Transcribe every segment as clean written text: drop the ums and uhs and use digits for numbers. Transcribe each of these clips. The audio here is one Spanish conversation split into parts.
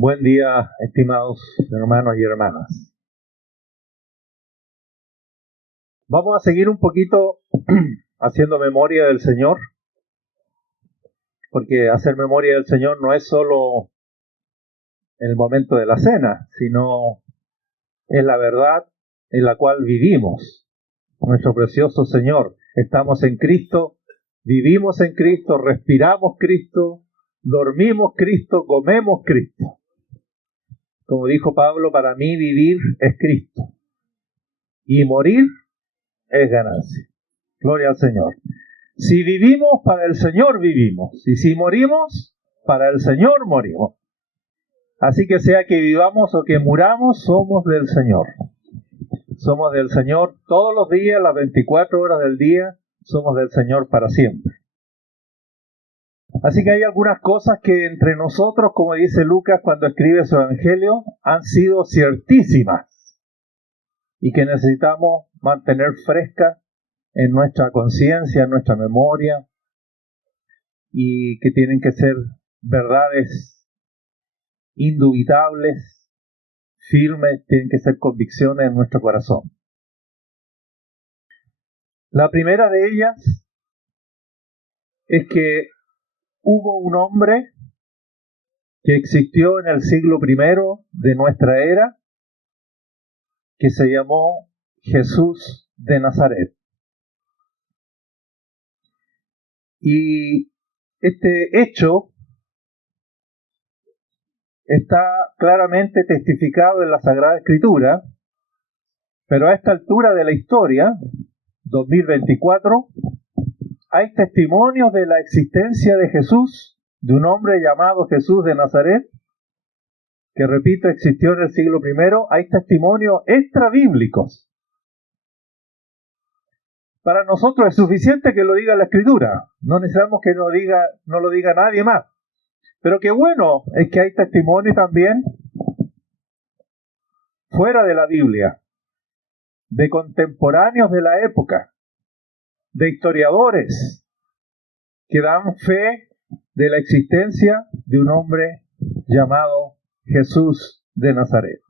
Buen día, estimados hermanos y hermanas. Vamos a seguir un poquito haciendo memoria del Señor, porque hacer memoria del Señor no es solo en el momento de la cena, sino es la verdad en la cual vivimos. Nuestro precioso Señor. Estamos en Cristo, vivimos en Cristo, respiramos Cristo, dormimos Cristo, comemos Cristo. Como dijo Pablo, para mí vivir es Cristo y morir es ganancia. Gloria al Señor. Si vivimos, para el Señor vivimos. Y si morimos, para el Señor morimos. Así que sea que vivamos o que muramos, somos del Señor. Somos del Señor todos los días, las 24 horas del día, somos del Señor para siempre. Así que hay algunas cosas que entre nosotros, como dice Lucas cuando escribe su evangelio, han sido ciertísimas y que necesitamos mantener frescas en nuestra conciencia, en nuestra memoria, y que tienen que ser verdades indubitables, firmes, tienen que ser convicciones en nuestro corazón. La primera de ellas es que hubo un hombre que existió en el siglo I de nuestra era, que se llamó Jesús de Nazaret. Y este hecho está claramente testificado en la Sagrada Escritura, pero a esta altura de la historia, 2024, hay testimonios de la existencia de Jesús, de un hombre llamado Jesús de Nazaret, que repito, existió en el siglo I. Hay testimonios extrabíblicos. Para nosotros es suficiente que lo diga la Escritura, no necesitamos que no lo diga nadie más. Pero qué bueno es que hay testimonio también fuera de la Biblia, de contemporáneos de la época, de historiadores que dan fe de la existencia de un hombre llamado Jesús de Nazaret.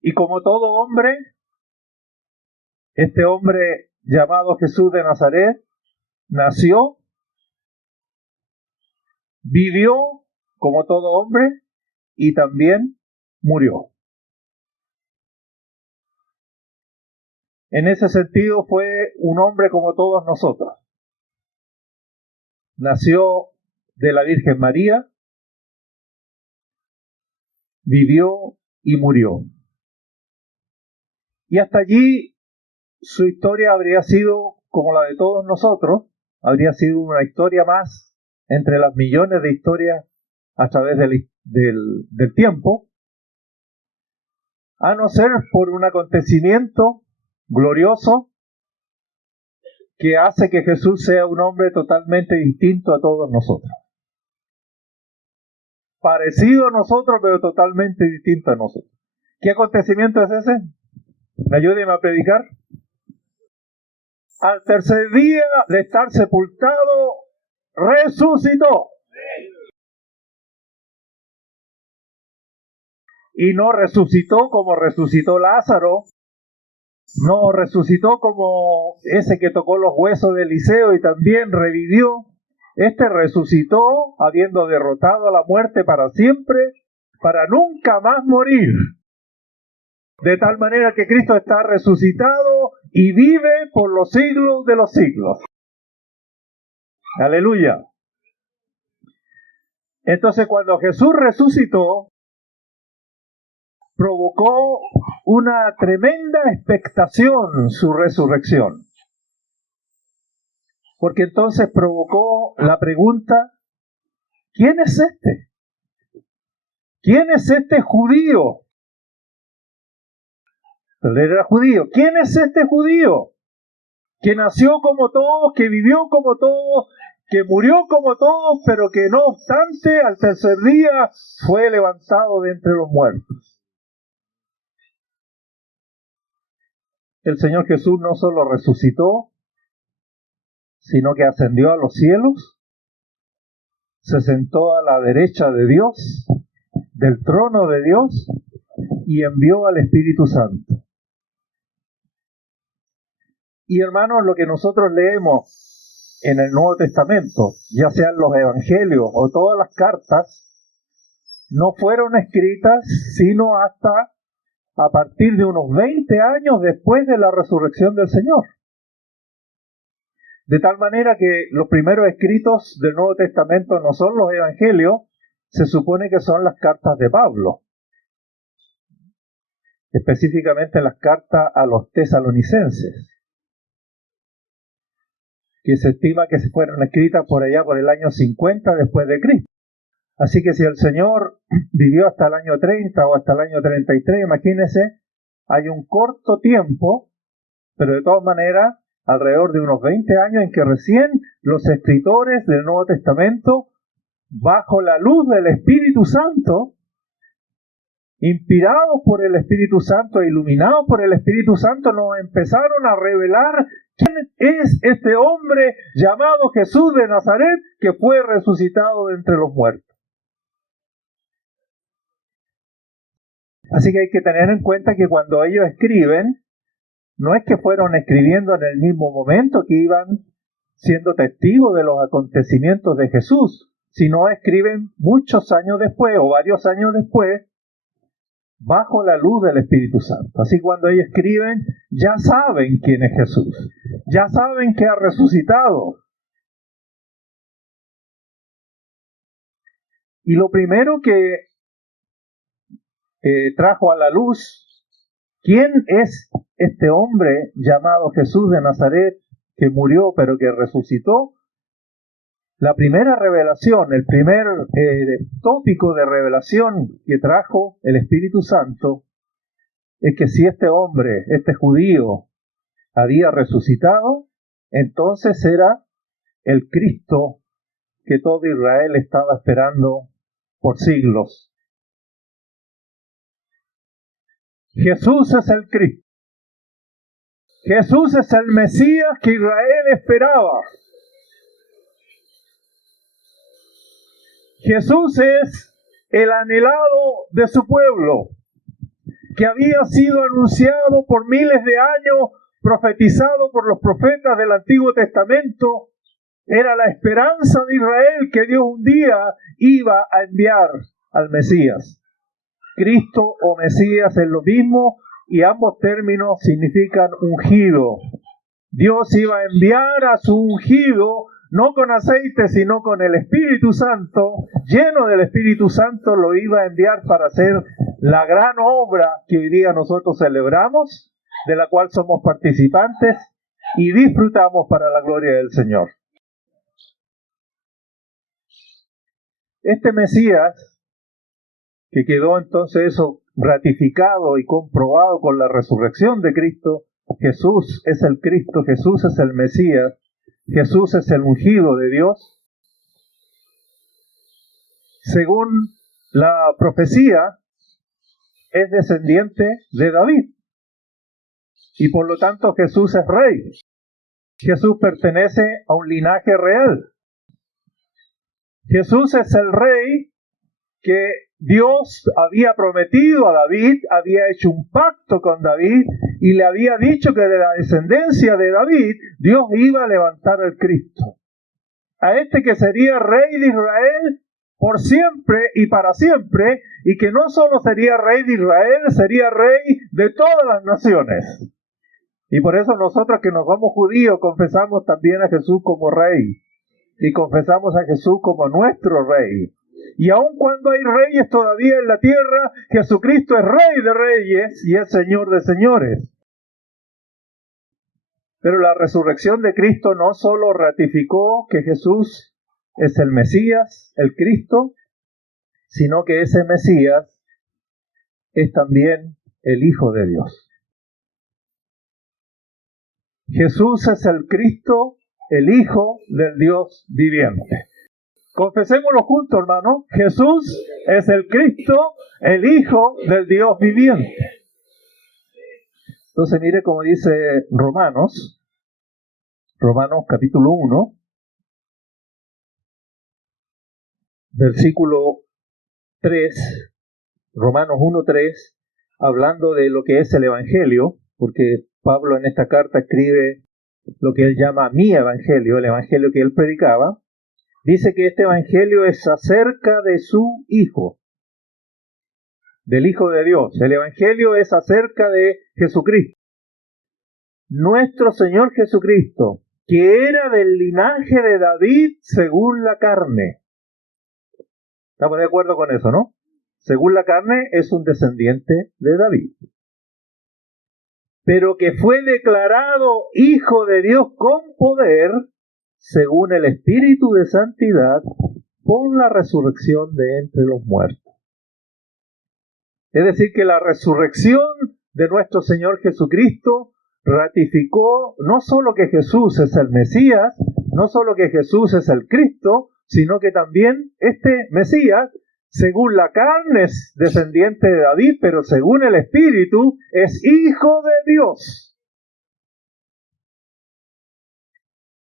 Y como todo hombre, este hombre llamado Jesús de Nazaret nació, vivió como todo hombre y también murió. En ese sentido fue un hombre como todos nosotros. Nació de la Virgen María, vivió y murió. Y hasta allí su historia habría sido como la de todos nosotros, habría sido una historia más entre las millones de historias a través del tiempo, a no ser por un acontecimiento glorioso que hace que Jesús sea un hombre totalmente distinto a todos nosotros. Parecido a nosotros, pero totalmente distinto a nosotros. ¿Qué acontecimiento es ese? Ayúdeme a predicar. Al tercer día de estar sepultado, resucitó. Y no resucitó como resucitó Lázaro, no resucitó como ese que tocó los huesos de Eliseo y también revivió. Este resucitó habiendo derrotado a la muerte para siempre, para nunca más morir. De tal manera que Cristo está resucitado y vive por los siglos de los siglos. Aleluya. Entonces, cuando Jesús resucitó, provocó una tremenda expectación su resurrección. Porque entonces provocó la pregunta, ¿quién es este? ¿Quién es este judío? Él era judío. ¿Quién es este judío? Que nació como todos, que vivió como todos, que murió como todos, pero que no obstante al tercer día fue levantado de entre los muertos. El Señor Jesús no solo resucitó, sino que ascendió a los cielos, se sentó a la derecha de Dios, del trono de Dios, y envió al Espíritu Santo. Y hermanos, lo que nosotros leemos en el Nuevo Testamento, ya sean los evangelios o todas las cartas, no fueron escritas sino hasta a partir de unos 20 años después de la resurrección del Señor. De tal manera que los primeros escritos del Nuevo Testamento no son los evangelios, se supone que son las cartas de Pablo. Específicamente las cartas a los tesalonicenses, que se estima que fueron escritas por allá por el año 50 después de Cristo. Así que si el Señor vivió hasta el año 30 o hasta el año 33, imagínense, hay un corto tiempo, pero de todas maneras, alrededor de unos 20 años en que recién los escritores del Nuevo Testamento, bajo la luz del Espíritu Santo, inspirados por el Espíritu Santo e iluminados por el Espíritu Santo, nos empezaron a revelar quién es este hombre llamado Jesús de Nazaret que fue resucitado de entre los muertos. Así que hay que tener en cuenta que cuando ellos escriben, no es que fueron escribiendo en el mismo momento que iban siendo testigos de los acontecimientos de Jesús, sino escriben muchos años después o varios años después, bajo la luz del Espíritu Santo. Así que cuando ellos escriben, ya saben quién es Jesús, ya saben que ha resucitado. Y lo primero que trajo a la luz, ¿quién es este hombre llamado Jesús de Nazaret que murió pero que resucitó? La primera revelación, el primer tópico de revelación que trajo el Espíritu Santo es que si este hombre, este judío, había resucitado, entonces era el Cristo que todo Israel estaba esperando por siglos. Jesús es el Cristo. Jesús es el Mesías que Israel esperaba. Jesús es el anhelado de su pueblo, que había sido anunciado por miles de años, profetizado por los profetas del Antiguo Testamento. Era la esperanza de Israel que Dios un día iba a enviar al Mesías. Cristo o Mesías es lo mismo y ambos términos significan ungido. Dios iba a enviar a su ungido, no con aceite, sino con el Espíritu Santo, lleno del Espíritu Santo, lo iba a enviar para hacer la gran obra que hoy día nosotros celebramos, de la cual somos participantes y disfrutamos para la gloria del Señor. Este Mesías, que quedó entonces eso ratificado y comprobado con la resurrección de Cristo, Jesús es el Cristo, Jesús es el Mesías, Jesús es el ungido de Dios. Según la profecía, es descendiente de David. Y por lo tanto Jesús es rey. Jesús pertenece a un linaje real. Jesús es el rey que Dios había prometido a David, había hecho un pacto con David y le había dicho que de la descendencia de David Dios iba a levantar al Cristo. A este que sería rey de Israel por siempre y para siempre, y que no solo sería rey de Israel, sería rey de todas las naciones. Y por eso nosotros que nos somos judíos confesamos también a Jesús como rey y confesamos a Jesús como nuestro rey. Y aun cuando hay reyes todavía en la tierra, Jesucristo es Rey de reyes y es Señor de señores. Pero la resurrección de Cristo no solo ratificó que Jesús es el Mesías, el Cristo, sino que ese Mesías es también el Hijo de Dios. Jesús es el Cristo, el Hijo del Dios viviente. Confesémoslo juntos, hermano. Jesús es el Cristo, el Hijo del Dios viviente. Entonces mire como dice Romanos capítulo 1. versículo 3, Romanos 1:3, hablando de lo que es el Evangelio, porque Pablo en esta carta escribe lo que él llama mi Evangelio, el Evangelio que él predicaba. Dice que este Evangelio es acerca de su Hijo, del Hijo de Dios. El Evangelio es acerca de Jesucristo, nuestro Señor Jesucristo, que era del linaje de David según la carne. ¿Estamos de acuerdo con eso, no? Según la carne es un descendiente de David. Pero que fue declarado Hijo de Dios con poder, según el Espíritu de Santidad, por la resurrección de entre los muertos. Es decir, que la resurrección de nuestro Señor Jesucristo ratificó no solo que Jesús es el Mesías, no solo que Jesús es el Cristo, sino que también este Mesías, según la carne es descendiente de David, pero según el Espíritu es Hijo de Dios.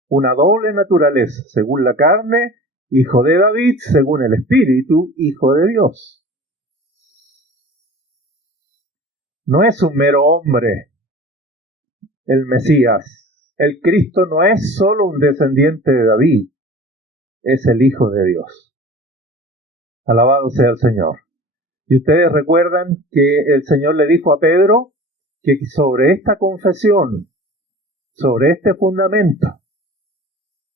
Una doble naturaleza, según la carne, Hijo de David, según el Espíritu, Hijo de Dios. No es un mero hombre el Mesías. El Cristo no es solo un descendiente de David, es el Hijo de Dios. Alabado sea el Señor. Y ustedes recuerdan que el Señor le dijo a Pedro que sobre esta confesión, sobre este fundamento,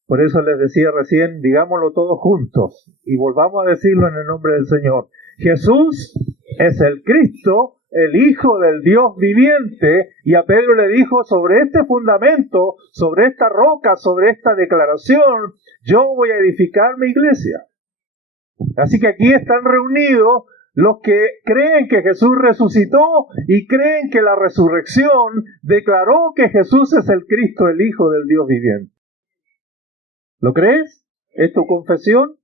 por eso les decía recién, digámoslo todos juntos y volvamos a decirlo en el nombre del Señor. Jesús es el Cristo, el Hijo del Dios viviente, y a Pedro le dijo, sobre este fundamento, sobre esta roca, sobre esta declaración, yo voy a edificar mi iglesia. Así que aquí están reunidos los que creen que Jesús resucitó y creen que la resurrección declaró que Jesús es el Cristo, el Hijo del Dios viviente. ¿Lo crees? ¿Es tu confesión?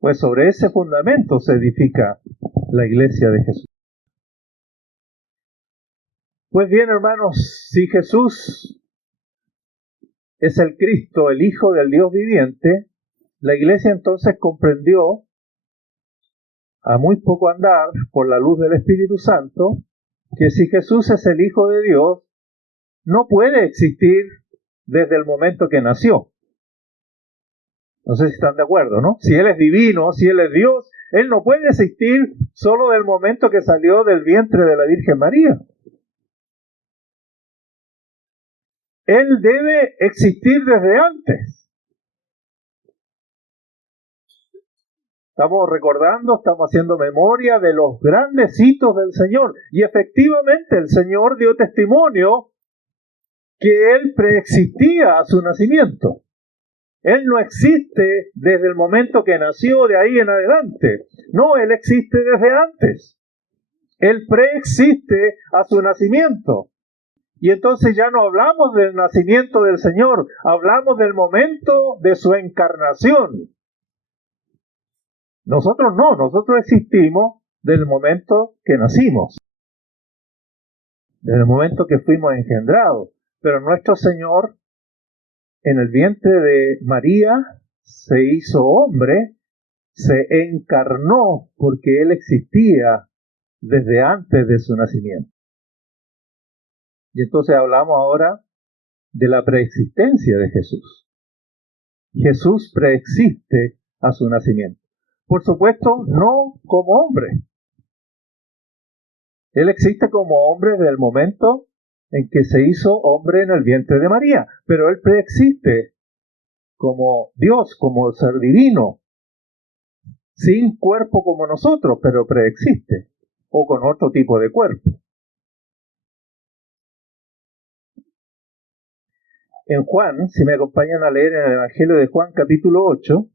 Pues sobre ese fundamento se edifica la iglesia de Jesús. Pues bien, hermanos, si Jesús es el Cristo, el Hijo del Dios viviente, la iglesia entonces comprendió, a muy poco andar, por la luz del Espíritu Santo, que si Jesús es el Hijo de Dios, no puede existir desde el momento que nació. No sé si están de acuerdo, ¿no? Si Él es divino, si Él es Dios, Él no puede existir solo del momento que salió del vientre de la Virgen María. Él debe existir desde antes. Estamos recordando, estamos haciendo memoria de los grandes hitos del Señor. Y efectivamente el Señor dio testimonio que Él preexistía a su nacimiento. Él no existe desde el momento que nació, de ahí en adelante. No, Él existe desde antes. Él preexiste a su nacimiento. Y entonces ya no hablamos del nacimiento del Señor, hablamos del momento de su encarnación. Nosotros no, nosotros existimos desde el momento que nacimos, desde el momento que fuimos engendrados. Pero nuestro Señor, en el vientre de María, se hizo hombre, se encarnó porque Él existía desde antes de su nacimiento. Y entonces hablamos ahora de la preexistencia de Jesús. Jesús preexiste a su nacimiento. Por supuesto, no como hombre. Él existe como hombre desde el momento en que se hizo hombre en el vientre de María, pero Él preexiste como Dios, como ser divino, sin cuerpo como nosotros, pero preexiste, o con otro tipo de cuerpo. En Juan, si me acompañan a leer en el Evangelio de Juan, capítulo 8,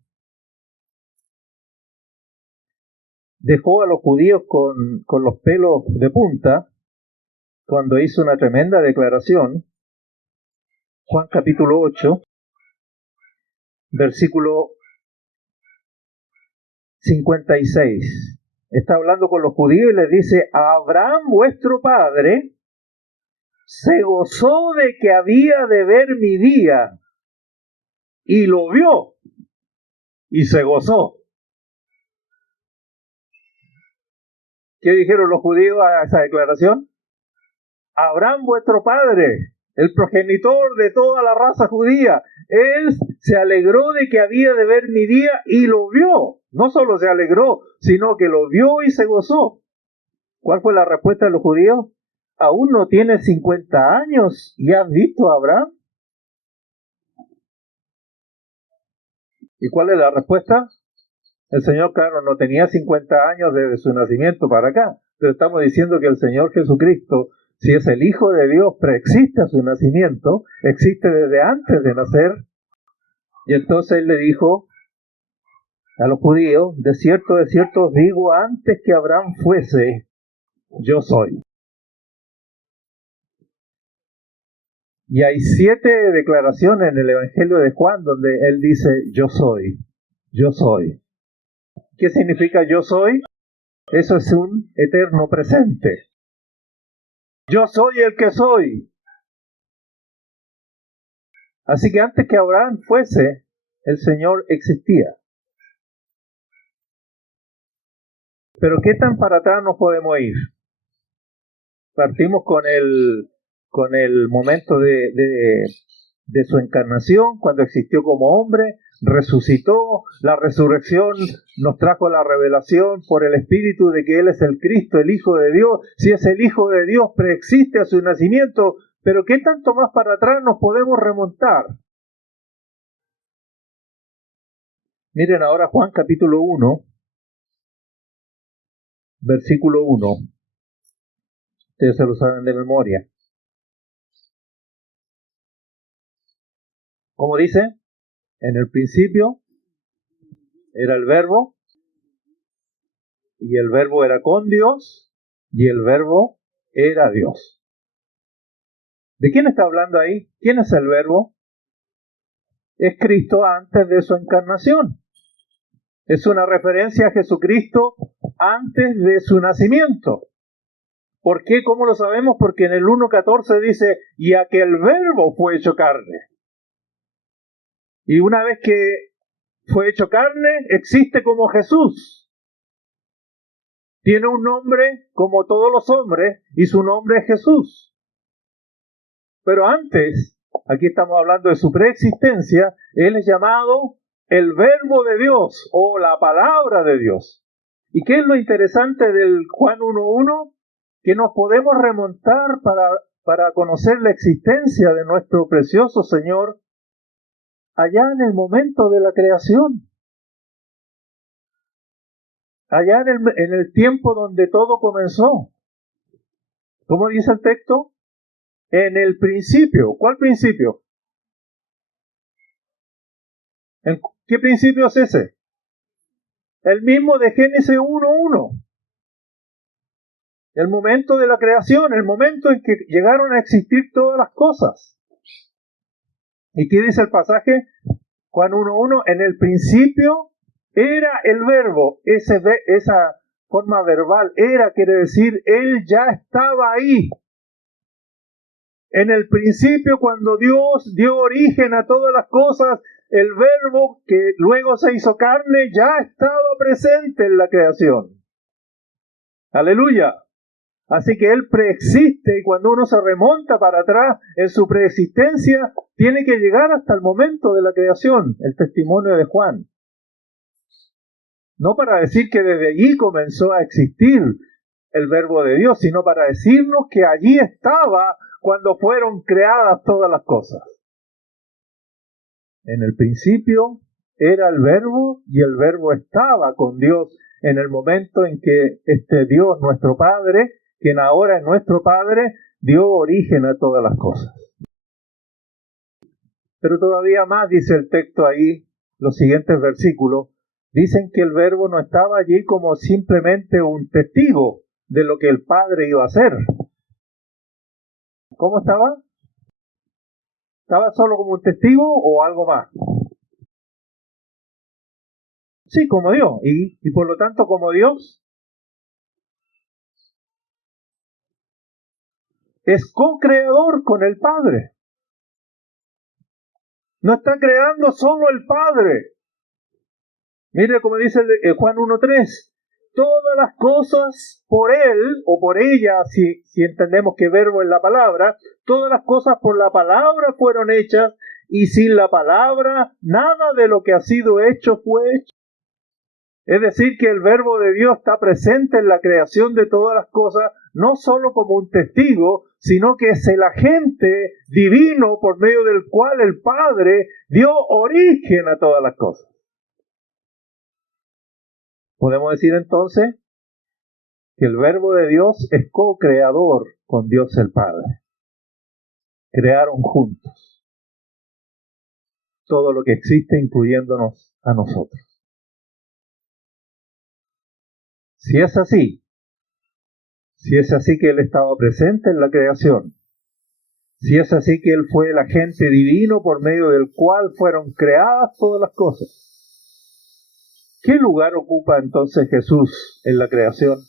dejó a los judíos con los pelos de punta cuando hizo una tremenda declaración. Juan capítulo 8, versículo 56. Está hablando con los judíos y les dice: Abraham vuestro padre se gozó de que había de ver mi día y lo vio y se gozó. ¿Qué dijeron los judíos a esa declaración? Abraham, vuestro padre, el progenitor de toda la raza judía, él se alegró de que había de ver mi día y lo vio. No solo se alegró, sino que lo vio y se gozó. ¿Cuál fue la respuesta de los judíos? ¿Aún no tienes 50 años y has visto a Abraham? ¿Y cuál es la respuesta? El Señor, claro, no tenía 50 años desde su nacimiento para acá, pero estamos diciendo que el Señor Jesucristo, si es el Hijo de Dios, preexiste a su nacimiento, existe desde antes de nacer. Y entonces Él le dijo a los judíos, de cierto os digo, antes que Abraham fuese, yo soy. Y hay 7 declaraciones en el Evangelio de Juan donde Él dice, yo soy, yo soy. ¿Qué significa yo soy? Eso es un eterno presente. Yo soy el que soy. Así que antes que Abraham fuese, el Señor existía. Pero ¿qué tan para atrás nos podemos ir? Partimos con el momento de su encarnación, cuando existió como hombre, resucitó, la resurrección nos trajo la revelación por el Espíritu de que Él es el Cristo, el Hijo de Dios. Si es el Hijo de Dios, preexiste a su nacimiento, pero ¿qué tanto más para atrás nos podemos remontar? Miren ahora Juan capítulo 1, versículo 1. Ustedes se lo saben de memoria. ¿Cómo dice? En el principio era el Verbo, y el Verbo era con Dios, y el Verbo era Dios. ¿De quién está hablando ahí? ¿Quién es el Verbo? Es Cristo antes de su encarnación. Es una referencia a Jesucristo antes de su nacimiento. ¿Por qué? ¿Cómo lo sabemos? Porque en el 1.14 dice, y aquel Verbo fue hecho carne. Y una vez que fue hecho carne, existe como Jesús. Tiene un nombre como todos los hombres, y su nombre es Jesús. Pero antes, aquí estamos hablando de su preexistencia, Él es llamado el Verbo de Dios o la Palabra de Dios. ¿Y qué es lo interesante del Juan 1.1? Que nos podemos remontar para conocer la existencia de nuestro precioso Señor allá en el momento de la creación. Allá en el tiempo donde todo comenzó. ¿Cómo dice el texto? En el principio. ¿Cuál principio? ¿Qué principio es ese? El mismo de Génesis 1.1. El momento de la creación, el momento en que llegaron a existir todas las cosas. ¿Y qué dice el pasaje? Juan 1.1, en el principio era el Verbo, esa forma verbal, era, quiere decir, Él ya estaba ahí. En el principio, cuando Dios dio origen a todas las cosas, el Verbo que luego se hizo carne ya estaba presente en la creación. Aleluya. Así que Él preexiste, y cuando uno se remonta para atrás en su preexistencia, tiene que llegar hasta el momento de la creación, el testimonio de Juan. No para decir que desde allí comenzó a existir el Verbo de Dios, sino para decirnos que allí estaba cuando fueron creadas todas las cosas. En el principio era el Verbo, y el Verbo estaba con Dios en el momento en que este Dios, nuestro Padre, quien ahora es nuestro Padre, dio origen a todas las cosas. Pero todavía más dice el texto ahí, los siguientes versículos, dicen que el Verbo no estaba allí como simplemente un testigo de lo que el Padre iba a hacer. ¿Cómo estaba? ¿Estaba solo como un testigo o algo más? Sí, como Dios. Y por lo tanto, como Dios, es co-creador con el Padre. No está creando solo el Padre. Mire como dice Juan 1:3. Todas las cosas por Él, o por ella, si entendemos que verbo es la palabra, todas las cosas por la palabra fueron hechas, y sin la palabra nada de lo que ha sido hecho fue hecho. Es decir, que el verbo de Dios está presente en la creación de todas las cosas, no solo como un testigo, sino que es el agente divino por medio del cual el Padre dio origen a todas las cosas. Podemos decir entonces que el verbo de Dios es co-creador con Dios el Padre. Crearon juntos todo lo que existe, incluyéndonos a nosotros. Si es así que Él estaba presente en la creación, si es así que Él fue el agente divino por medio del cual fueron creadas todas las cosas, ¿qué lugar ocupa entonces Jesús en la creación?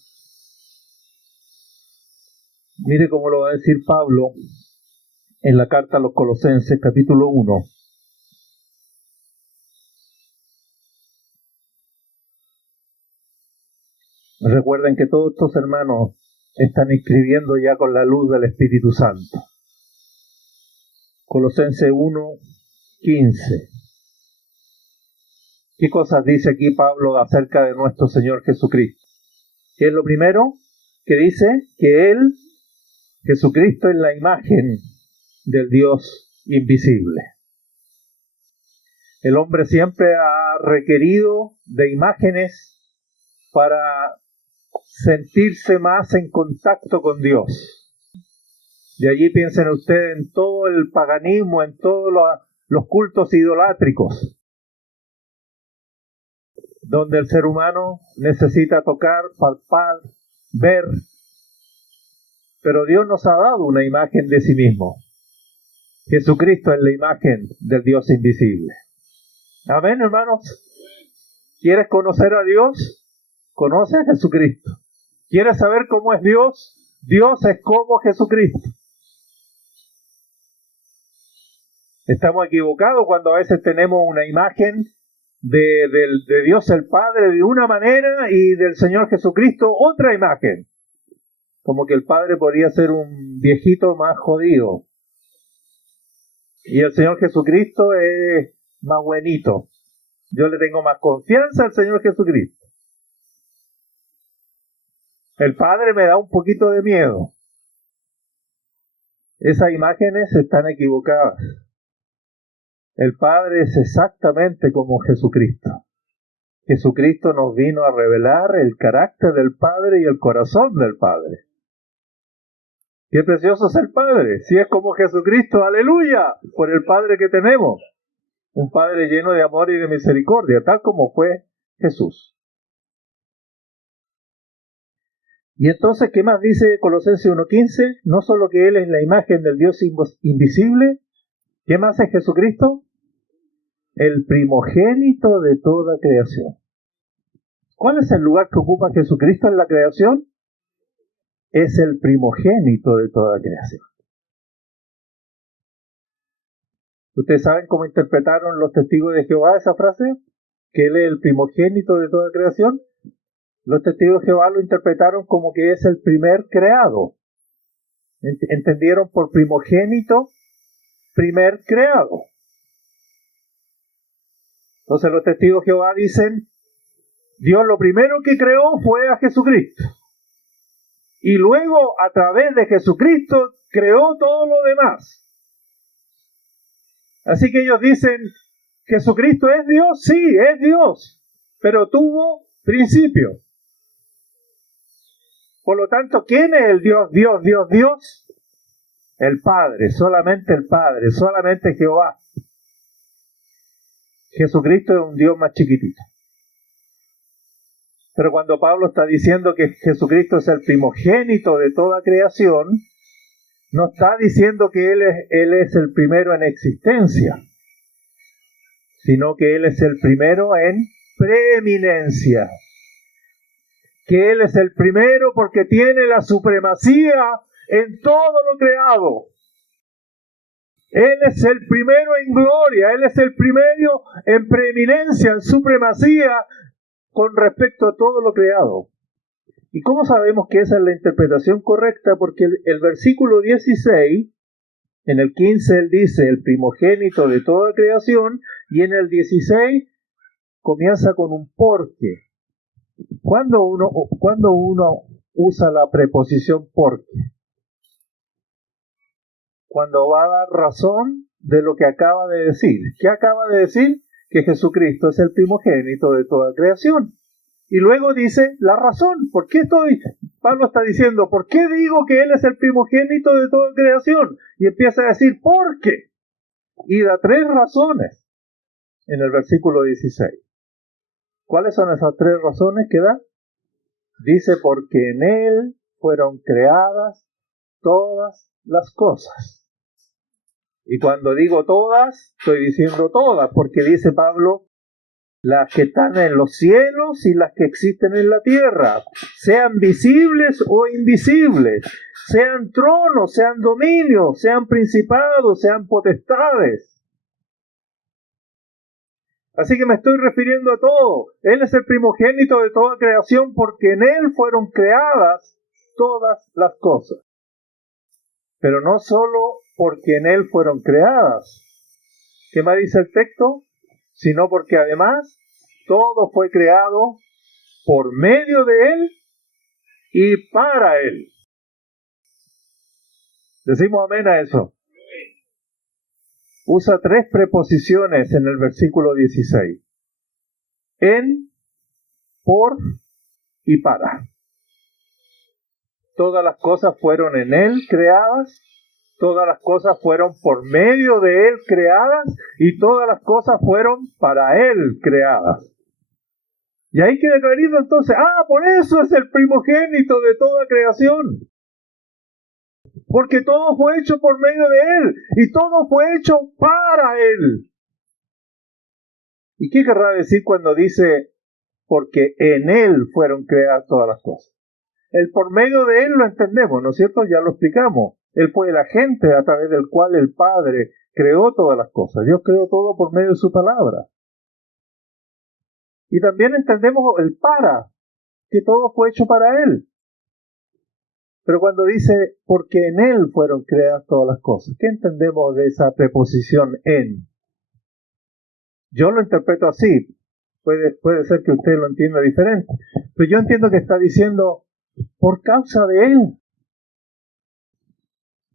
Mire cómo lo va a decir Pablo en la carta a los Colosenses, capítulo 1. Recuerden que todos estos hermanos están escribiendo ya con la luz del Espíritu Santo. Colosenses 1:15. ¿Qué cosas dice aquí Pablo acerca de nuestro Señor Jesucristo? ¿Qué es lo primero? Que dice que Él, Jesucristo, es la imagen del Dios invisible. El hombre siempre ha requerido de imágenes para sentirse más en contacto con Dios. De allí piensen ustedes en todo el paganismo, en todos los cultos idolátricos, donde el ser humano necesita tocar, palpar, ver, pero Dios nos ha dado una imagen de sí mismo. Jesucristo es la imagen del Dios invisible. Amén, hermanos. ¿Quieres conocer a Dios? Conoce a Jesucristo. ¿Quieres saber cómo es Dios? Dios es como Jesucristo. Estamos equivocados cuando a veces tenemos una imagen de Dios el Padre de una manera y del Señor Jesucristo otra imagen. Como que el Padre podría ser un viejito más jodido. Y el Señor Jesucristo es más buenito. Yo le tengo más confianza al Señor Jesucristo. El Padre me da un poquito de miedo. Esas imágenes están equivocadas. El Padre es exactamente como Jesucristo. Jesucristo nos vino a revelar el carácter del Padre y el corazón del Padre. ¡Qué precioso es el Padre! Si es como Jesucristo, ¡aleluya! Por el Padre que tenemos. Un Padre lleno de amor y de misericordia, tal como fue Jesús. Y entonces, ¿qué más dice Colosenses 1:15? No solo que Él es la imagen del Dios invisible, ¿qué más es Jesucristo? El primogénito de toda creación. ¿Cuál es el lugar que ocupa Jesucristo en la creación? Es el primogénito de toda creación. ¿Ustedes saben cómo interpretaron los testigos de Jehová esa frase? Que Él es el primogénito de toda creación. Los testigos de Jehová lo interpretaron como que es el primer creado. ¿Entendieron por primogénito? Primer creado. Entonces los testigos de Jehová dicen, Dios lo primero que creó fue a Jesucristo. Y luego a través de Jesucristo creó todo lo demás. Así que ellos dicen, ¿Jesucristo es Dios? Sí, es Dios, pero tuvo principio. Por lo tanto, ¿quién es el Dios? Dios. El Padre, solamente Jehová. Jesucristo es un Dios más chiquitito. Pero cuando Pablo está diciendo que Jesucristo es el primogénito de toda creación, no está diciendo que Él es el primero en existencia, sino que Él es el primero en preeminencia. Que Él es el primero porque tiene la supremacía en todo lo creado. Él es el primero en gloria, Él es el primero en preeminencia, en supremacía con respecto a todo lo creado. ¿Y cómo sabemos que esa es la interpretación correcta? Porque el versículo 16, en el 15 él dice el primogénito de toda creación, y en el 16 comienza con un porque. ¿Cuándo uno usa la preposición porque? Cuando va a dar razón de lo que acaba de decir. ¿Qué acaba de decir? Que Jesucristo es el primogénito de toda creación. Y luego dice la razón. ¿Por qué Pablo está diciendo, ¿por qué digo que Él es el primogénito de toda creación? Y empieza a decir, ¿por qué? Y da 3 razones en el versículo 16. ¿Cuáles son esas 3 razones que da? Dice, porque en Él fueron creadas todas las cosas. Y cuando digo todas, estoy diciendo todas, porque dice Pablo, las que están en los cielos y las que existen en la tierra, sean visibles o invisibles, sean tronos, sean dominios, sean principados, sean potestades. Así que me estoy refiriendo a todo. Él es el primogénito de toda creación porque en Él fueron creadas todas las cosas. Pero no solo porque en Él fueron creadas. ¿Qué más dice el texto? Sino porque además todo fue creado por medio de Él y para Él. Decimos amén a eso. Usa 3 preposiciones en el versículo 16. En, por y para. Todas las cosas fueron en Él creadas, todas las cosas fueron por medio de Él creadas y todas las cosas fueron para Él creadas. Y ahí queda clarito entonces, por eso es el primogénito de toda creación. Porque todo fue hecho por medio de Él y todo fue hecho para Él. ¿Y qué querrá decir cuando dice, porque en Él fueron creadas todas las cosas? El por medio de Él lo entendemos, ¿no es cierto? Ya lo explicamos. Él fue el agente a través del cual el Padre creó todas las cosas. Dios creó todo por medio de su palabra. Y también entendemos el para, que todo fue hecho para Él. Pero cuando dice, porque en Él fueron creadas todas las cosas, ¿qué entendemos de esa preposición en? Yo lo interpreto así. Puede ser que usted lo entienda diferente. Pero yo entiendo que está diciendo, por causa de Él.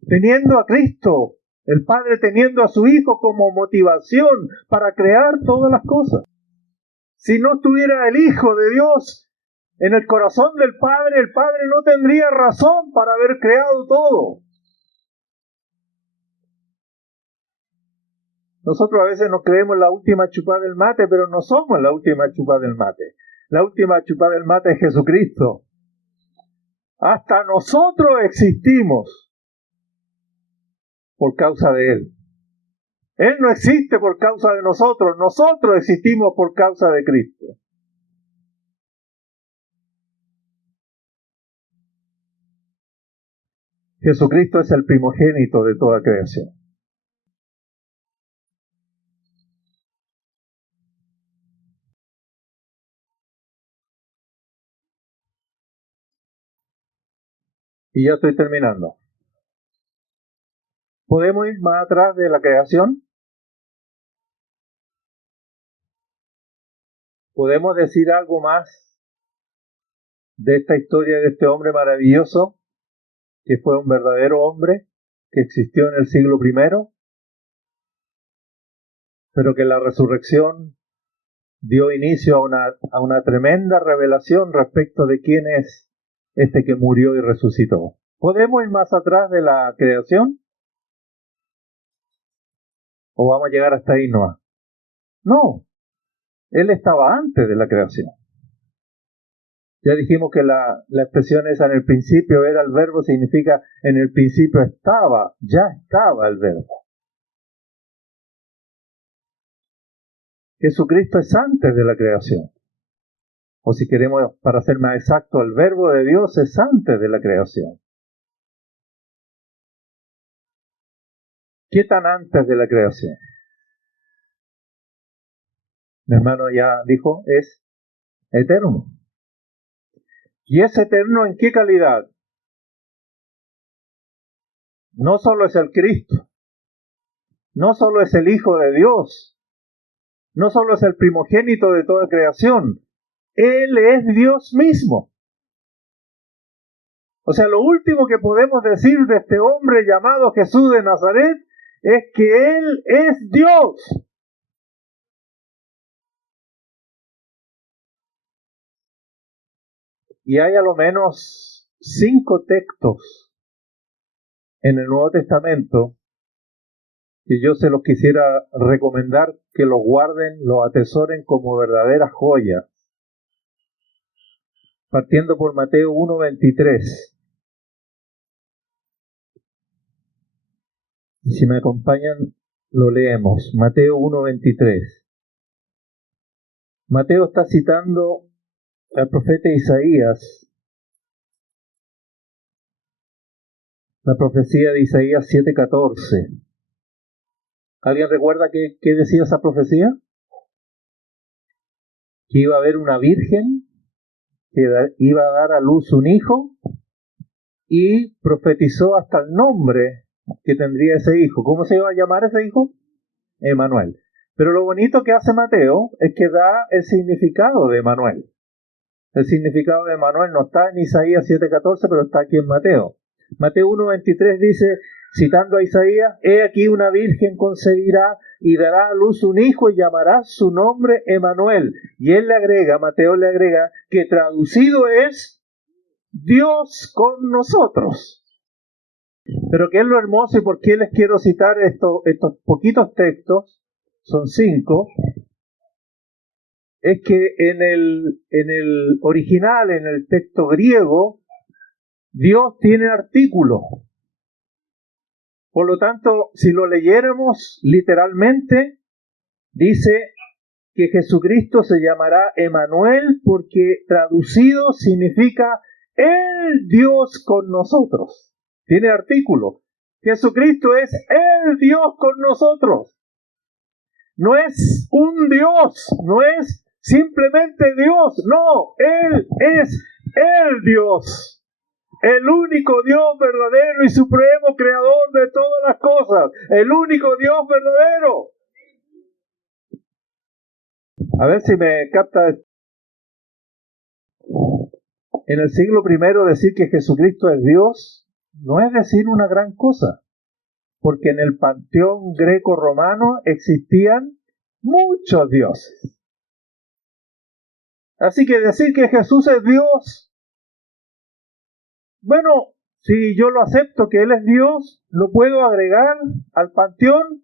Teniendo a Cristo, el Padre teniendo a su Hijo como motivación para crear todas las cosas. Si no estuviera el Hijo de Dios en el corazón del Padre, el Padre no tendría razón para haber creado todo. Nosotros a veces nos creemos la última chupada del mate, pero no somos la última chupada del mate. La última chupada del mate es Jesucristo. Hasta nosotros existimos por causa de Él. Él no existe por causa de nosotros, nosotros existimos por causa de Cristo. Jesucristo es el primogénito de toda creación. Y ya estoy terminando. ¿Podemos ir más atrás de la creación? ¿Podemos decir algo más de esta historia de este hombre maravilloso, que fue un verdadero hombre, que existió en el siglo I, pero que la resurrección dio inicio a una tremenda revelación respecto de quién es este que murió y resucitó? ¿Podemos ir más atrás de la creación? ¿O vamos a llegar hasta ahí nomás? No, Él estaba antes de la creación. Ya dijimos que la expresión esa en el principio era el verbo, significa en el principio estaba, ya estaba el verbo. Jesucristo es antes de la creación. O si queremos, para ser más exacto, el verbo de Dios es antes de la creación. ¿Qué tan antes de la creación? Mi hermano ya dijo, es eterno. ¿Y es eterno en qué calidad? No solo es el Cristo, no solo es el Hijo de Dios, no solo es el primogénito de toda creación, Él es Dios mismo. O sea, lo último que podemos decir de este hombre llamado Jesús de Nazaret es que Él es Dios. Y hay a lo menos 5 textos en el Nuevo Testamento que yo se los quisiera recomendar que los guarden, los atesoren como verdaderas joyas. Partiendo por Mateo 1:23. Y si me acompañan, lo leemos. Mateo 1:23. Mateo está citando al profeta Isaías, la profecía de Isaías 7:14. ¿Alguien recuerda qué decía esa profecía? Que iba a haber una virgen que iba a dar a luz un hijo, y profetizó hasta el nombre que tendría ese hijo. ¿Cómo se iba a llamar ese hijo? Emanuel. Pero lo bonito que hace Mateo es que da el significado de Emanuel. El significado de Emanuel no está en Isaías 7:14, pero está aquí en Mateo. Mateo 1:23 dice, citando a Isaías, he aquí una virgen concebirá y dará a luz un hijo y llamará su nombre Emanuel. Y él le agrega, Mateo le agrega, que traducido es Dios con nosotros. Pero ¿qué es lo hermoso y por qué les quiero citar estos poquitos textos? Son 5. Es que en el original, en el texto griego, Dios tiene artículo. Por lo tanto, si lo leyéramos literalmente, dice que Jesucristo se llamará Emanuel porque traducido significa el Dios con nosotros. Tiene artículo. Jesucristo es el Dios con nosotros. No es un Dios, no es simplemente Dios, no, Él es el Dios, el único Dios verdadero y supremo creador de todas las cosas, el único Dios verdadero. A ver si me capta. En el siglo I decir que Jesucristo es Dios no es decir una gran cosa, porque en el panteón greco-romano existían muchos dioses. Así que decir que Jesús es Dios, bueno, si yo lo acepto que Él es Dios, lo puedo agregar al panteón,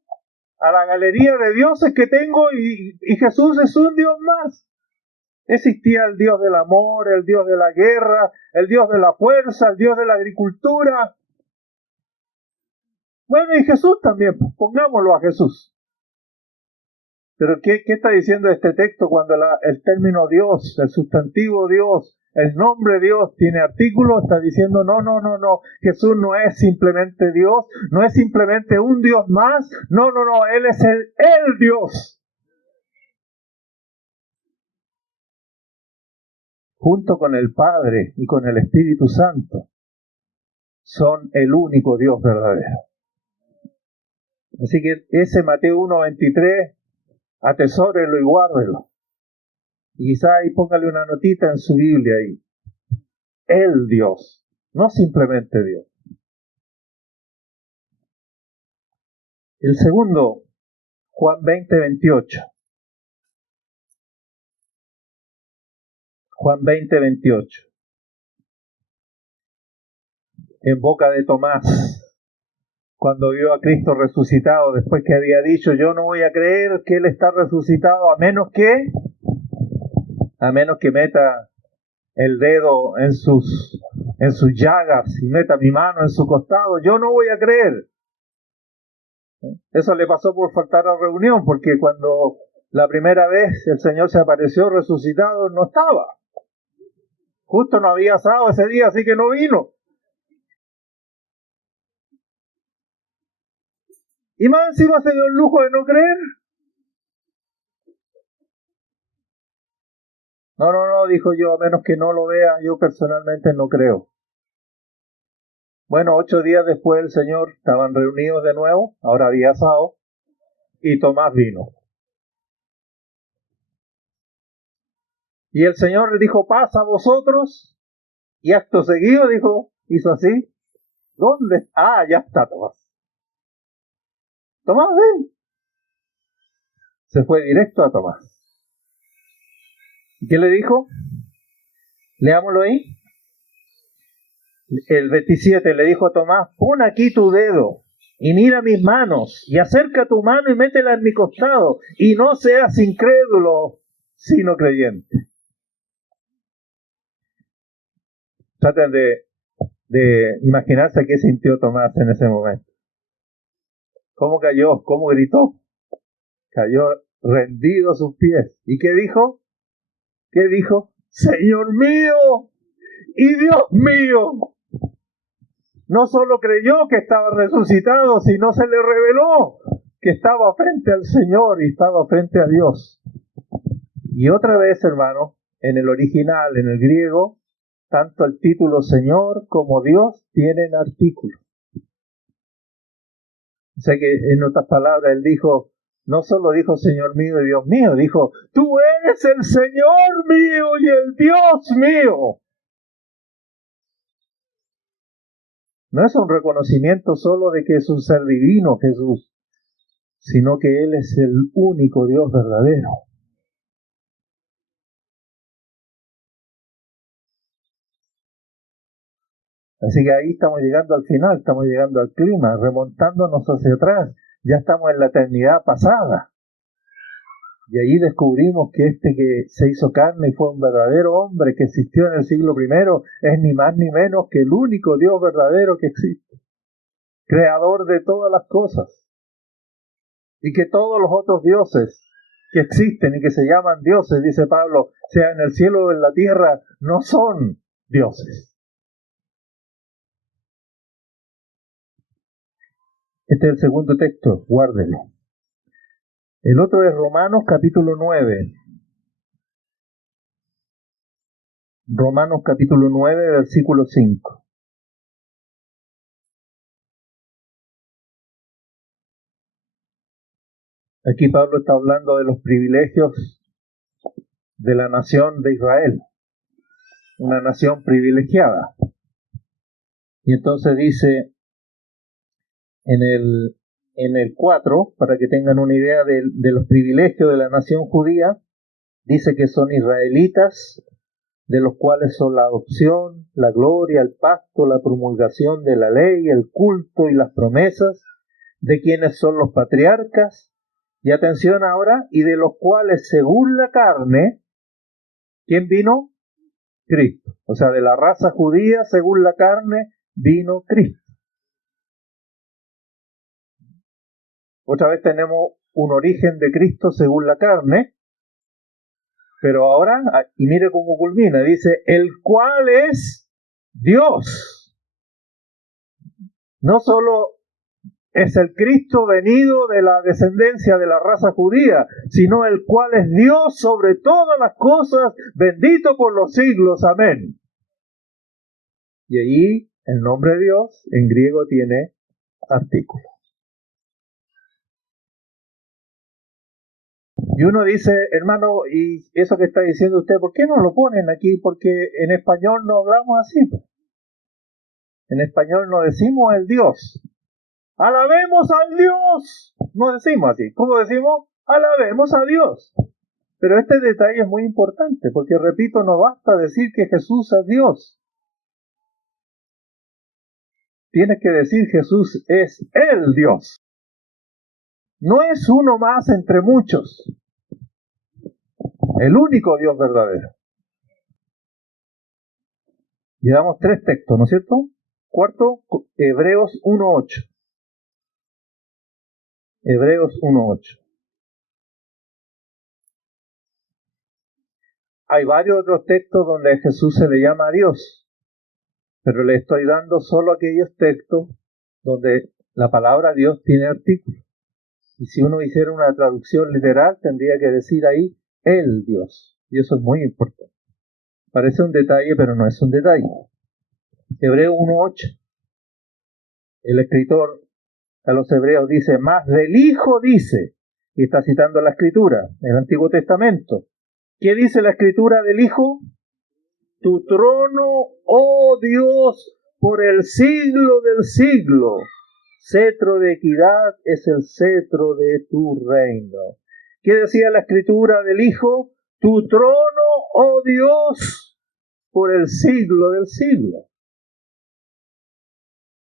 a la galería de dioses que tengo, y Jesús es un Dios más. Existía el Dios del amor, el Dios de la guerra, el Dios de la fuerza, el Dios de la agricultura. Bueno, y Jesús también, pongámoslo a Jesús. Pero ¿qué está diciendo este texto cuando el término Dios, el sustantivo Dios, el nombre Dios tiene artículo? Está diciendo no, Jesús no es simplemente Dios, no es simplemente un Dios más, no, Él es el Dios. Junto con el Padre y con el Espíritu Santo, son el único Dios verdadero. Así que ese Mateo 1:23, atesórelo y guárdelo. Y quizá ahí póngale una notita en su Biblia ahí. El Dios, no simplemente Dios. El segundo, Juan 20:28. Juan 20:28. En boca de Tomás, cuando vio a Cristo resucitado, después que había dicho, yo no voy a creer que Él está resucitado a menos que meta el dedo en sus llagas y meta mi mano en su costado, yo no voy a creer. Eso le pasó por faltar a la reunión, porque cuando la primera vez el Señor se apareció resucitado, no estaba. Justo no había asado ese día, así que no vino. Y más encima se dio el lujo de no creer. No, dijo yo, a menos que no lo vea, yo personalmente no creo. Bueno, 8 días después el Señor, estaban reunidos de nuevo, ahora había asado, y Tomás vino. Y el Señor le dijo, paz a vosotros, y acto seguido hizo así, ¿dónde? Ah, ya está Tomás. Tomás, ven. Se fue directo a Tomás. ¿Y qué le dijo? Leámoslo ahí. El 27 le dijo a Tomás, pon aquí tu dedo y mira mis manos y acerca tu mano y métela en mi costado y no seas incrédulo, sino creyente. Traten de imaginarse qué sintió Tomás en ese momento. ¿Cómo cayó? ¿Cómo gritó? Cayó rendido a sus pies. ¿Y qué dijo? ¿Qué dijo? Señor mío y Dios mío. No solo creyó que estaba resucitado, sino se le reveló que estaba frente al Señor y estaba frente a Dios. Y otra vez, hermano, en el original, en el griego, tanto el título Señor como Dios tienen artículo. O sea que en otras palabras, él dijo, no solo dijo Señor mío y Dios mío, dijo, tú eres el Señor mío y el Dios mío. No es un reconocimiento solo de que es un ser divino, Jesús, sino que Él es el único Dios verdadero. Así que ahí estamos llegando al final, estamos llegando al clima, remontándonos hacia atrás, ya estamos en la eternidad pasada. Y ahí descubrimos que este que se hizo carne y fue un verdadero hombre que existió en el siglo I es ni más ni menos que el único Dios verdadero que existe, creador de todas las cosas. Y que todos los otros dioses que existen y que se llaman dioses, dice Pablo, sea en el cielo o en la tierra, no son dioses. Este es el segundo texto, guárdelo. El otro es Romanos capítulo 9. Romanos capítulo 9, versículo 5. Aquí Pablo está hablando de los privilegios de la nación de Israel, una nación privilegiada. Y entonces dice en el 4, para que tengan una idea de los privilegios de la nación judía, dice que son israelitas, de los cuales son la adopción, la gloria, el pacto, la promulgación de la ley, el culto y las promesas, de quienes son los patriarcas, y atención ahora, y de los cuales según la carne, ¿quién vino? Cristo. O sea, de la raza judía, según la carne, vino Cristo. Otra vez tenemos un origen de Cristo según la carne, pero ahora, y mire cómo culmina, dice, el cual es Dios. No solo es el Cristo venido de la descendencia de la raza judía, sino el cual es Dios sobre todas las cosas, bendito por los siglos. Amén. Y allí el nombre Dios en griego tiene artículo. Y uno dice, hermano, ¿y eso que está diciendo usted, por qué no lo ponen aquí? Porque en español no hablamos así. En español no decimos el Dios. ¡Alabemos al Dios! No decimos así. ¿Cómo decimos? ¡Alabemos a Dios! Pero este detalle es muy importante, porque repito, no basta decir que Jesús es Dios. Tienes que decir Jesús es el Dios. No es uno más entre muchos. El único Dios verdadero. Llevamos 3 textos, ¿no es cierto? Cuarto, Hebreos 1:8. Hebreos 1:8. Hay varios otros textos donde a Jesús se le llama a Dios, pero le estoy dando solo aquellos textos donde la palabra Dios tiene artículo. Y si uno hiciera una traducción literal, tendría que decir ahí, el Dios. Y eso es muy importante. Parece un detalle, pero no es un detalle. Hebreo 1:8. El escritor a los hebreos dice, más del Hijo dice, y está citando la Escritura, el Antiguo Testamento. ¿Qué dice la Escritura del Hijo? Tu trono, oh Dios, por el siglo del siglo. Cetro de equidad es el cetro de tu reino. ¿Qué decía la Escritura del Hijo? Tu trono, oh Dios, por el siglo del siglo.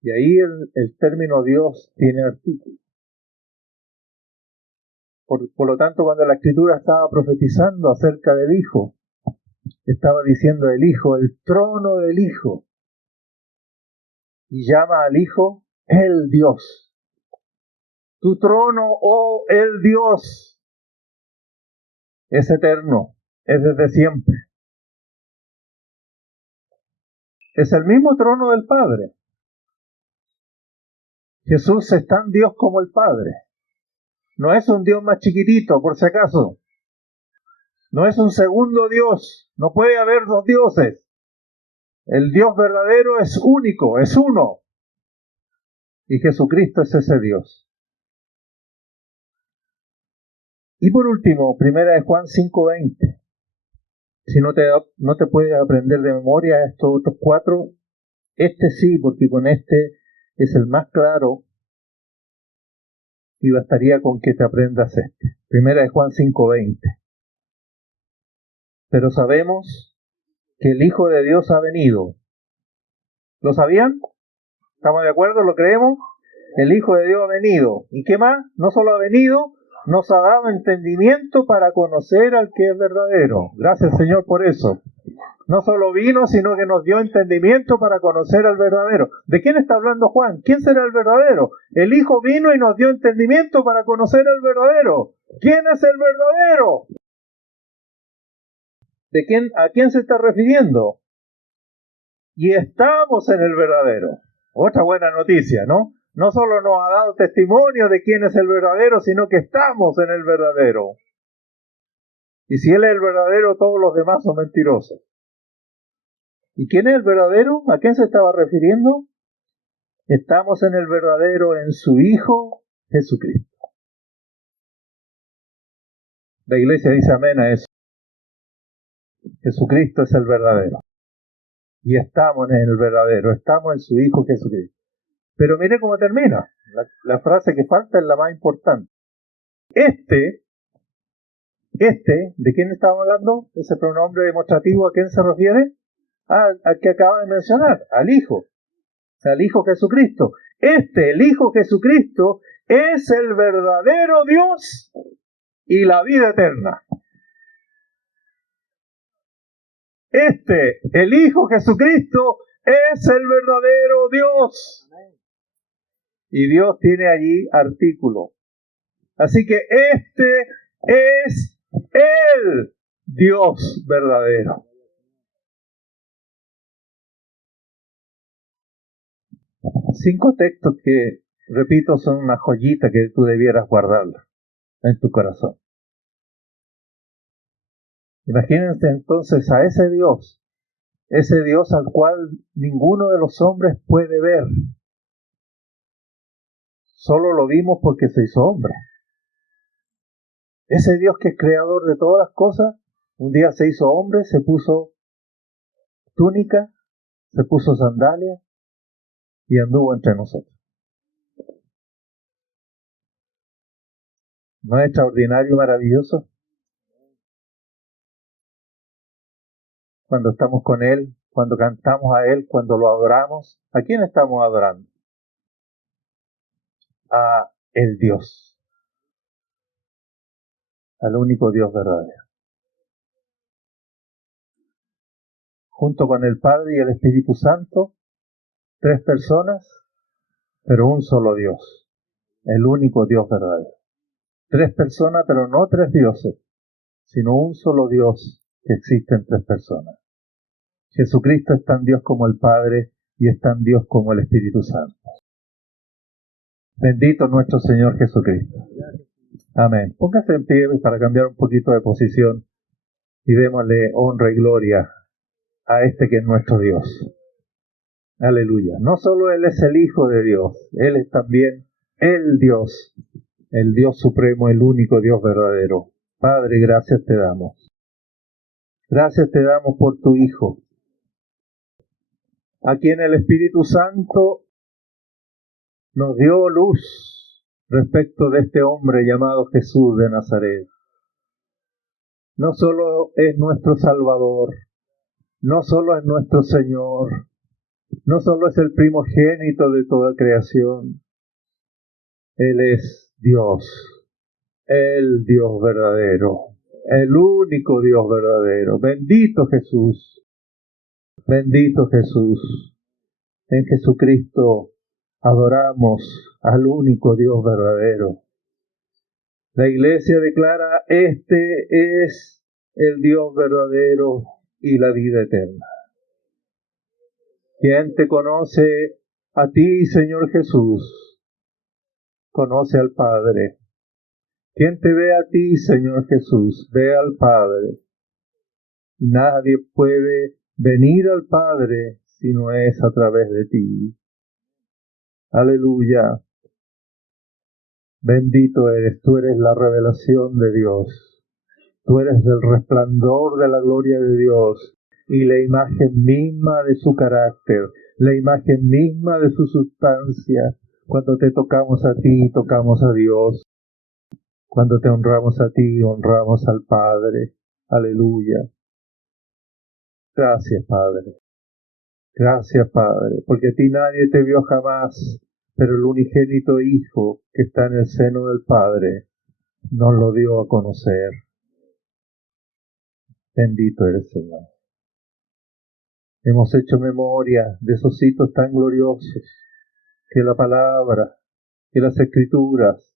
Y ahí el término Dios tiene artículo. Por lo tanto, cuando la Escritura estaba profetizando acerca del Hijo, estaba diciendo el Hijo, el trono del Hijo, y llama al Hijo el Dios. Tu trono, oh el Dios, es eterno, es desde siempre. Es el mismo trono del Padre. Jesús es tan Dios como el Padre. No es un Dios más chiquitito, por si acaso. No es un segundo Dios. No puede haber dos dioses. El Dios verdadero es único, es uno. Y Jesucristo es ese Dios. Y por último, 1 Juan 5:20. Si no te puedes aprender de memoria estos otros 4, este sí, porque con este es el más claro y bastaría con que te aprendas este. 1 Juan 5:20. Pero sabemos que el Hijo de Dios ha venido. ¿Lo sabían? ¿Estamos de acuerdo? ¿Lo creemos? El Hijo de Dios ha venido. ¿Y qué más? No solo ha venido, nos ha dado entendimiento para conocer al que es verdadero. Gracias, Señor, por eso. No solo vino, sino que nos dio entendimiento para conocer al verdadero. ¿De quién está hablando Juan? ¿Quién será el verdadero? El Hijo vino y nos dio entendimiento para conocer al verdadero. ¿Quién es el verdadero? ¿A quién se está refiriendo? Y estamos en el verdadero. Otra buena noticia, ¿no? No solo nos ha dado testimonio de quién es el verdadero, sino que estamos en el verdadero. Y si Él es el verdadero, todos los demás son mentirosos. ¿Y quién es el verdadero? ¿A quién se estaba refiriendo? Estamos en el verdadero en su Hijo Jesucristo. La iglesia dice amén a eso. Jesucristo es el verdadero. Y estamos en el verdadero, estamos en su Hijo Jesucristo. Pero mire cómo termina. La frase que falta es la más importante. ¿De quién estamos hablando? Ese pronombre demostrativo, ¿a quién se refiere? Al que acaba de mencionar, al Hijo. O sea, al Hijo Jesucristo. El Hijo Jesucristo, es el verdadero Dios y la vida eterna. El Hijo Jesucristo, es el verdadero Dios. Y Dios tiene allí artículo. Así que es el Dios verdadero. Cinco textos que, repito, son una joyita que tú debieras guardarla en tu corazón. Imagínense entonces a ese Dios al cual ninguno de los hombres puede ver. Solo lo vimos porque se hizo hombre. Ese Dios que es creador de todas las cosas, un día se hizo hombre, se puso túnica, se puso sandalias y anduvo entre nosotros. ¿No es extraordinario y maravilloso? Cuando estamos con Él, cuando cantamos a Él, cuando lo adoramos, ¿a quién estamos adorando? A el Dios, al único Dios verdadero. Junto con el Padre y el Espíritu Santo, 3 personas, pero un solo Dios, el único Dios verdadero. 3 personas, pero no 3 dioses, sino un solo Dios que existe en 3 personas. Jesucristo es tan Dios como el Padre y es tan Dios como el Espíritu Santo. Bendito nuestro Señor Jesucristo. Amén. Póngase en pie para cambiar un poquito de posición y démosle honra y gloria a este que es nuestro Dios. Aleluya. No solo Él es el Hijo de Dios, Él es también el Dios supremo, el único Dios verdadero. Padre, gracias te damos. Gracias te damos por tu Hijo, a quien el Espíritu Santo nos dio luz respecto de este hombre llamado Jesús de Nazaret. No solo es nuestro Salvador, no solo es nuestro Señor, no solo es el primogénito de toda creación. Él es Dios, el Dios verdadero, el único Dios verdadero. Bendito Jesús, bendito Jesús. En Jesucristo adoramos al único Dios verdadero. La Iglesia declara: este es el Dios verdadero y la vida eterna. Quien te conoce a ti, Señor Jesús, conoce al Padre. Quien te ve a ti, Señor Jesús, ve al Padre. Nadie puede venir al Padre si no es a través de ti. Aleluya. Bendito eres, tú eres la revelación de Dios. Tú eres el resplandor de la gloria de Dios y la imagen misma de su carácter, la imagen misma de su sustancia. Cuando te tocamos a ti, tocamos a Dios. Cuando te honramos a ti, honramos al Padre. Aleluya. Gracias, Padre. Gracias, Padre, porque a ti nadie te vio jamás, pero el unigénito Hijo que está en el seno del Padre nos lo dio a conocer. Bendito eres, Señor. Hemos hecho memoria de esos hitos tan gloriosos que la palabra, que las Escrituras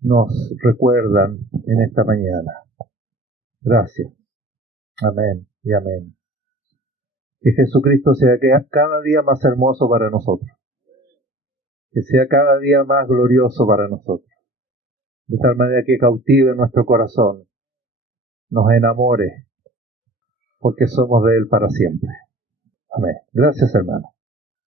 nos recuerdan en esta mañana. Gracias. Amén y amén. Que Jesucristo sea cada día más hermoso para nosotros. Que sea cada día más glorioso para nosotros. De tal manera que cautive nuestro corazón, nos enamore, porque somos de Él para siempre. Amén. Gracias, hermano.